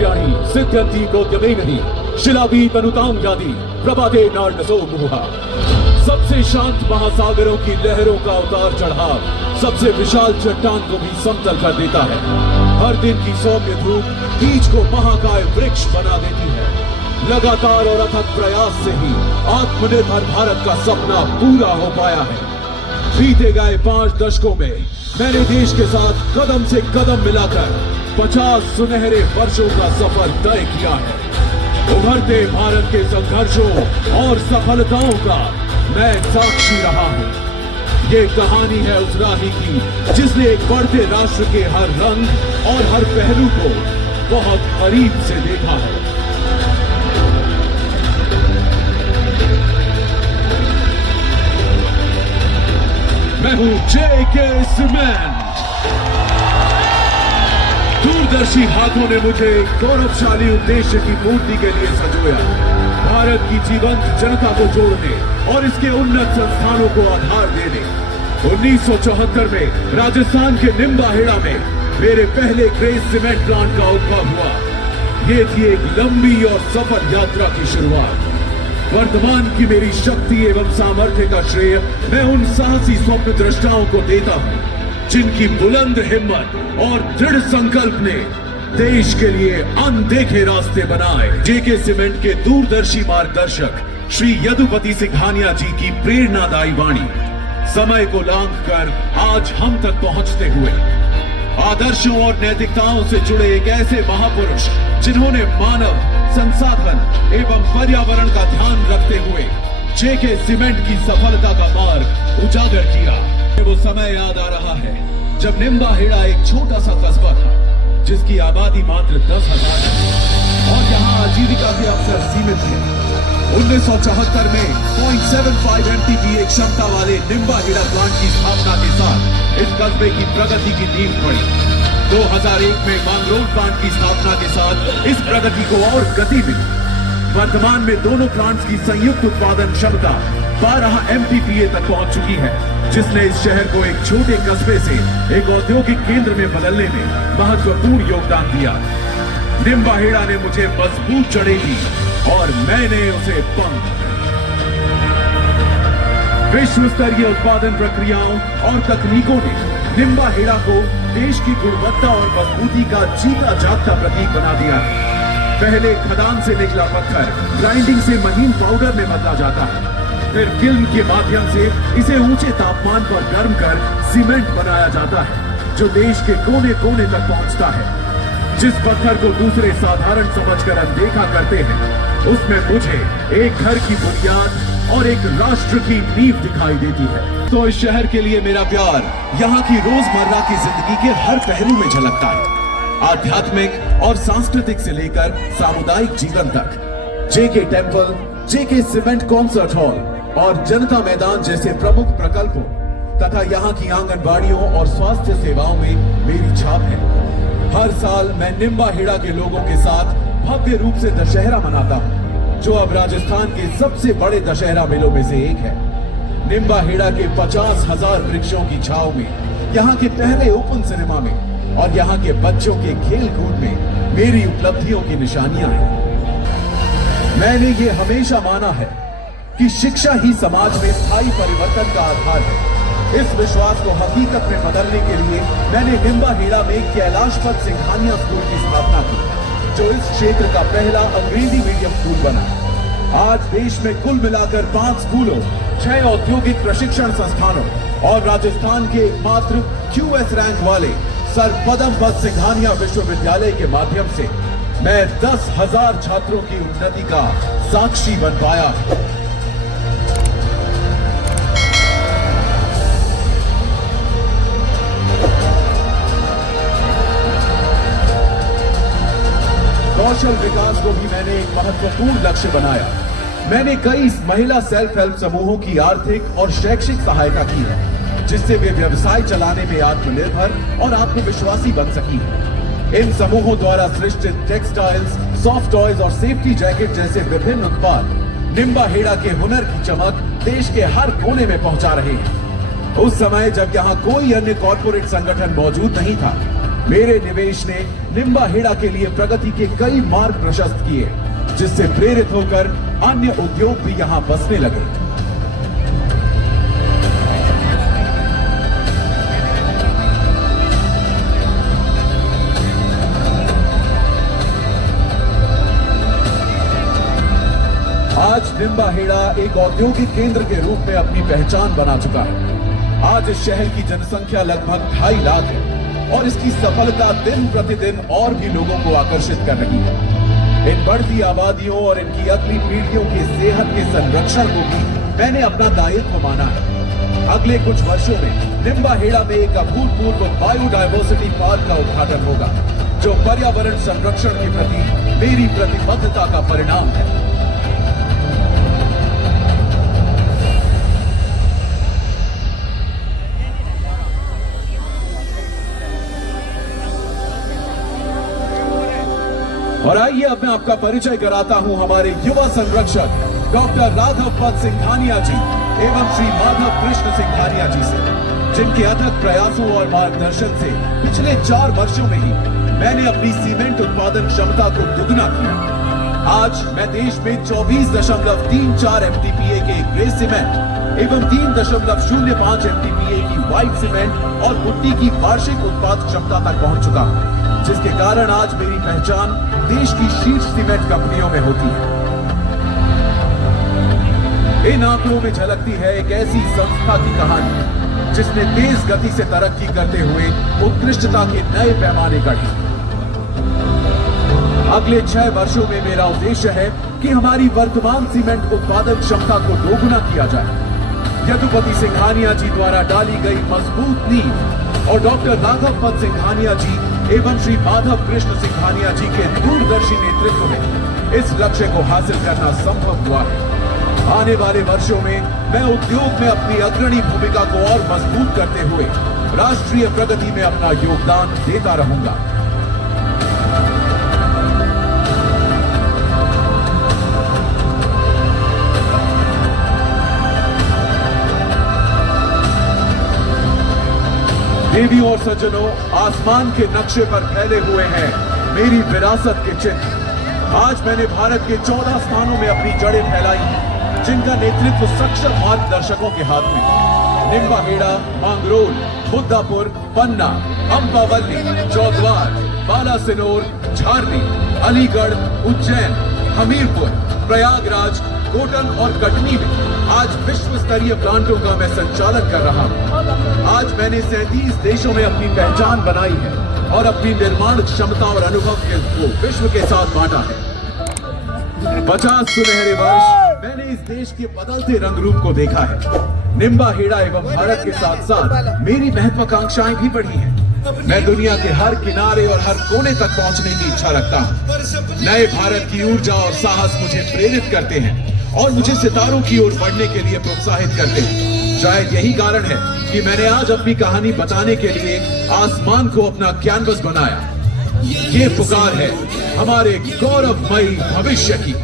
काव्याणि सिद्ध्यन्ति प्रोद्यमेनहि शिलावीतनुतां याति प्रभाते नार्नसो मुहा। सबसे शांत महासागरों की लहरों का उतार चढ़ाव सबसे विशाल चट्टान को भी समतल कर देता है। हर दिन की सौम्य धूप बीज को महाकाय वृक्ष बना देती है। लगातार और अथक प्रयास से ही आत्मनिर्भर भारत का सपना पूरा हो पाया है। बीते गए 5 दशकों में मैंने देश के साथ कदम से कदम मिलाकर 50 सुनहरे वर्षों का सफर तय किया है। उभरते भारत के संघर्षों और सफलताओं का मैं साक्षी रहा हूँ। ये कहानी है उस राही की जिसने एक बढ़ते राष्ट्र के हर रंग और हर पहलू को बहुत करीब से देखा है। मैं हूं J.K. सीमेंट। दूरदर्शी हाथों ने मुझे गौरवशाली उद्देश्य की पूर्ति के लिए संजोया। भारत की जीवंत जनता को जोड़ने और इसके उन्नत संस्थानों को आधार देने। 1974 में राजस्थान के निम्बाहेड़ा में मेरे पहले ग्रेस सीमेंट प्लांट का उद्भव हुआ। ये थी एक लंबी और सफल यात्रा की शुरुआत। वर्तमान की मेरी शक्ति एवं सामर्थ्य का श्रेय मैं उन साहसी स्वप्न दृष्टाओं को देता हूँ जिनकी बुलंद हिम्मत और दृढ़ संकल्प ने देश के लिए अनदेखे रास्ते बनाए। जेके सीमेंट के दूरदर्शी मार्गदर्शक श्री यदुपति सिंघानिया जी की प्रेरणादायी वाणी समय को लांघ कर आज हम तक पहुंचते हुए आदर्शों और नैतिकताओं से जुड़े एक ऐसे महापुरुष जिन्होंने मानव संसाधन एवं पर्यावरण का ध्यान रखते हुए जेके सीमेंट की सफलता का मार्ग उजागर किया। वो समय याद आ रहा है जब निम्बाहेड़ा एक छोटा सा कस्बा था जिसकी आबादी मात्र 10,000 है और यहाँ आजीविका के अवसर सीमित थे। 1974 में 0.75 MTPA क्षमता वाले निम्बाहेड़ा प्लांट की स्थापना के साथ इस कस्बे की प्रगति की नींव पड़ी। 2001 में मैंग्रोव प्लांट की स्थापना के साथ इस प्रगति को और गति मिली। वर्तमान में दोनों प्लांट्स की संयुक्त उत्पादन क्षमता 12 MTPA तक पहुंच चुकी है, जिसने इस शहर को एक छोटे कस्बे से एक औद्योगिक केंद्र में बदलने में महत्वपूर्ण योगदान दिया। निम्बाहेड़ा ने मुझे मजबूत जड़ें दी और मैंने उसे पंख। विश्व स्तरीय उत्पादन प्रक्रियाओं और तकनीकों ने निम्बाहेड़ा को देश की गुणवत्ता और मजबूती का जीता जागता प्रतीक बना दिया है। पहले खदान से निकला पत्थर ग्राइंडिंग से महीन पाउडर में बदला जाता है, फिर किल्न के माध्यम से इसे ऊंचे तापमान पर गर्म कर सीमेंट बनाया जाता है जो देश के कोने कोने तक पहुंचता है। जिस पत्थर को दूसरे साधारण समझकर अनदेखा करते हैं उसमें मुझे एक घर की बुनियाद और एक राष्ट्र की नींव दिखाई देती है। तो इस शहर के लिए मेरा प्यार यहाँ की रोजमर्रा की जिंदगी के हर पहलू में झलकता है, आध्यात्मिक और सांस्कृतिक से लेकर सामुदायिक जीवन तक। जेके टेम्पल, जेके सीमेंट कॉन्सर्ट हॉल और जनता मैदान जैसे प्रमुख प्रकल्पों तथा यहाँ की आंगनबाड़ियों और स्वास्थ्य सेवाओं में मेरी छाप है। हर साल मैं निम्बाहेड़ा के लोगों के साथ भव्य रूप से दशहरा मनाता हूँ, जो अब राजस्थान के सबसे बड़े दशहरा मेलों में से एक है। निम्बाहेड़ा के 50,000 वृक्षों की छाव में, यहाँ के पहले ओपन सिनेमा में और यहाँ के बच्चों के खेल कूद में मेरी उपलब्धियों की निशानियां हैं। मैंने ये हमेशा माना है कि शिक्षा ही समाज में स्थायी परिवर्तन का आधार है। इस विश्वास को हकीकत में बदलने के लिए मैंने निम्बाहेड़ा में कैलाशपत सिंघानिया स्कूल की स्थापना की, जो इस क्षेत्र का पहला अंग्रेजी मीडियम स्कूल बना। आज देश में कुल मिलाकर 5 स्कूलों, 6 औद्योगिक प्रशिक्षण संस्थानों और राजस्थान के एकमात्र QS रैंक वाले सर पद्मपत सिंघानिया विश्वविद्यालय के माध्यम से मैं 10,000 छात्रों की उन्नति का साक्षी बन पाया। कौशल विकास को भी मैंने एक महत्वपूर्ण लक्ष्य बनाया। मैंने कई महिला सेल्फ हेल्प समूहों की आर्थिक और शैक्षिक सहायता की है, जिससे वे व्यवसाय चलाने में आत्मनिर्भर और आत्मविश्वासी बन सकी हैं। इन समूहों द्वारा सृष्टित टेक्सटाइल्स, सॉफ्ट टॉयज और सेफ्टी जैकेट जैसे विभिन्न उत्पाद निम्बाहेड़ा के हुनर की चमक देश के हर कोने में पहुंचा रहे हैं। उस समय जब यहाँ कोई अन्य कॉर्पोरेट संगठन मौजूद नहीं था, मेरे निवेश ने निम्बाहेड़ा के लिए प्रगति के कई मार्ग प्रशस्त किए, जिससे प्रेरित होकर अन्य उद्योग भी यहां बसने लगे। आज निम्बाहेड़ा एक औद्योगिक केंद्र के रूप में अपनी पहचान बना चुका है। आज इस शहर की जनसंख्या लगभग 2.5 लाख है और इसकी सफलता दिन प्रतिदिन और भी लोगों को आकर्षित कर रही है। इन बढ़ती आबादियों और इनकी अगली पीढ़ियों के सेहत के संरक्षण को भी मैंने अपना दायित्व माना है। अगले कुछ वर्षों में निम्बाहेड़ा में एक अभूतपूर्व बायोडायवर्सिटी पार्क का उद्घाटन होगा, जो पर्यावरण संरक्षण के प्रति मेरी प्रतिबद्धता का परिणाम है। और आइए अब मैं आपका परिचय कराता हूं हमारे युवा संरक्षक डॉक्टर राघव पद सिंघानिया जी एवं श्री माधव कृष्ण सिंघानिया जी से, जिनके अथक प्रयासों और मार्गदर्शन से पिछले 4 वर्षों में ही मैंने अपनी सीमेंट उत्पादन क्षमता को दुगना किया। आज मैं देश में 24.34 MTPA के ग्रे सीमेंट एवं 3.05 MTPA की व्हाइट सीमेंट और पुट्टी की वार्षिक उत्पाद क्षमता तक पहुंच चुका हूं, जिसके कारण आज मेरी पहचान देश की शीर्ष सीमेंट कंपनियों में होती है। इन आंकड़ों में झलकती है एक ऐसी संस्था की कहानी जिसने तेज गति से तरक्की करते हुए उत्कृष्टता के नए पैमाने गढ़े। अगले 6 वर्षों में मेरा उद्देश्य है कि हमारी वर्तमान सीमेंट उत्पादन क्षमता को दोगुना किया जाए। यदुपति सिंघानिया जी द्वारा डाली गई मजबूत नींव और डॉक्टर राघव पद सिंघानिया जी एवं श्री माधव कृष्ण सिंघानिया जी के दूरदर्शी नेतृत्व में इस लक्ष्य को हासिल करना संभव हुआ है। आने वाले वर्षों में मैं उद्योग में अपनी अग्रणी भूमिका को और मजबूत करते हुए राष्ट्रीय प्रगति में अपना योगदान देता रहूंगा। देवियों और सज्जनों, आसमान के नक्शे पर फैले हुए हैं मेरी विरासत के चिन्ह। आज मैंने भारत के 14 स्थानों में अपनी जड़ें फैलाई, जिनका नेतृत्व सक्षम मार्गदर्शकों के हाथ में। निम्बाहेड़ा, मांगरोल, बुद्धापुर, पन्ना, अंबावली, चौद्वार, बालासिनोर, झारनी, अलीगढ़, उज्जैन, हमीरपुर, प्रयागराज, कोटन और कटनी में आज विश्व स्तरीय प्लांटों का मैं संचालन कर रहा हूं। आज मैंने 37 देशों में अपनी पहचान बनाई है और अपनी निर्माण क्षमता और अनुभव को विश्व के साथ बांटा है। 50 सुनहरे वर्ष मैंने इस देश के बदलते रंग रूप को देखा है। निम्बाहेड़ा एवं भारत के साथ साथ मेरी महत्वाकांक्षाएं भी बढ़ी हैं। मैं दुनिया के हर किनारे और हर कोने तक पहुंचने की इच्छा रखता हूं। नए भारत की ऊर्जा और साहस मुझे प्रेरित करते हैं और मुझे सितारों की ओर बढ़ने के लिए प्रोत्साहित करते हैं। शायद यही कारण है कि मैंने आज अपनी कहानी बताने के लिए आसमान को अपना कैनवस बनाया। ये पुकार है हमारे गौरवमयी भविष्य की।